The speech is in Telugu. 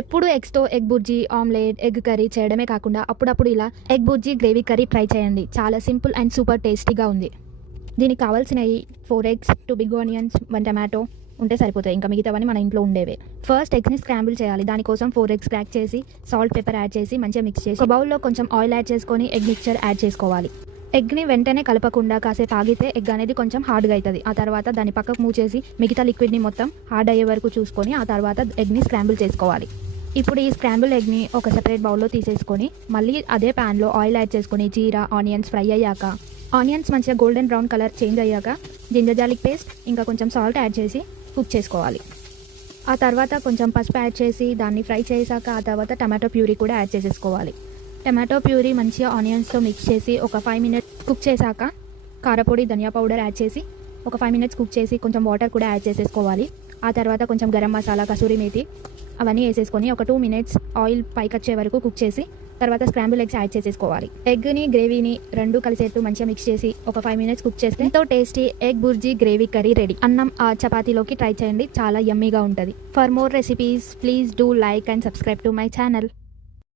ఎప్పుడు ఎగ్స్తో egg bhurji, omelette, egg curry చేయడమే కాకుండా అప్పుడప్పుడు ఇలా egg bhurji gravy curry try చేయండి. చాలా సింపుల్ అండ్ సూపర్ టేస్టీగా ఉంది. దీనికి కావాల్సినవి 4 ఎగ్స్, 2 బిగ్ ఆనియన్స్, 1 టమాటో ఉంటే సరిపోతాయి. ఇంకా మిగతావన్నీ మన ఇంట్లో ఉండేవే. ఫస్ట్ ఎగ్స్ని స్క్రాంబుల్ చేయాలి. దానికోసం 4 ఎగ్స్ క్రాక్ చేసి సాల్ట్, పెప్పర్ యాడ్ చేసి మంచిగా మిక్స్ చేసి ఒక బౌల్లో కొంచెం ఆయిల్ యాడ్ చేసుకొని ఎగ్ మిక్చర్ యాడ్ చేసుకోవాలి. ఎగ్ని వెంటనే కలపకుండా కాసేపు ఆగితే ఎగ్ అనేది కొంచెం హార్డ్గా అవుతుంది. ఆ తర్వాత దాన్ని పక్కకు మూవ్ చేసి మిగతా లిక్విడ్ని మొత్తం హార్డ్ అయ్యే వరకు చూసుకొని ఆ తర్వాత ఎగ్ని స్క్రాంబుల్ చేసుకోవాలి. ఇప్పుడు ఈ స్క్రాంబుల్ ఎగ్ని ఒక సెపరేట్ బౌల్లో తీసేసుకొని మళ్ళీ అదే ప్యాన్లో ఆయిల్ యాడ్ చేసుకొని జీరా, ఆనియన్స్ ఫ్రై అయ్యాక ఆనియన్స్ మంచిగా గోల్డెన్ బ్రౌన్ కలర్ చేంజ్ అయ్యాక జింజర్ గార్లిక్ పేస్ట్ ఇంకా కొంచెం సాల్ట్ యాడ్ చేసి కుక్ చేసుకోవాలి. ఆ తర్వాత కొంచెం పసుపు యాడ్ చేసి దాన్ని ఫ్రై చేశాక ఆ తర్వాత టమాటో ప్యూరీ కూడా యాడ్ చేసేసుకోవాలి. టమాటో ప్యూరీ మంచిగా ఆనియన్స్తో మిక్స్ చేసి ఒక 5 మినిట్స్ కుక్ చేశాక కారపొడి, ధనియా పౌడర్ యాడ్ చేసి ఒక 5 మినిట్స్ కుక్ చేసి కొంచెం వాటర్ కూడా యాడ్ చేసేసుకోవాలి. ఆ తర్వాత కొంచెం గరం మసాలా, కసూరి మేతి అవన్నీ వేసేసుకొని ఒక 2 మినిట్స్ ఆయిల్ పైకి వచ్చే వరకు కుక్ చేసి తర్వాత స్క్రాంబుల్ ఎగ్స్ యాడ్ చేసేసుకోవాలి. ఎగ్ని, గ్రేవీని రెండు కలిసేట్టు మంచిగా మిక్స్ చేసి ఒక 5 మినిట్స్ కుక్ చేస్తే ఎంతో tasty egg bhurji gravy curry ready. అన్నం చపాతీలోకి ట్రై చేయండి, చాలా యమ్మీగా ఉంటుంది. For more recipes please do like and subscribe to my channel.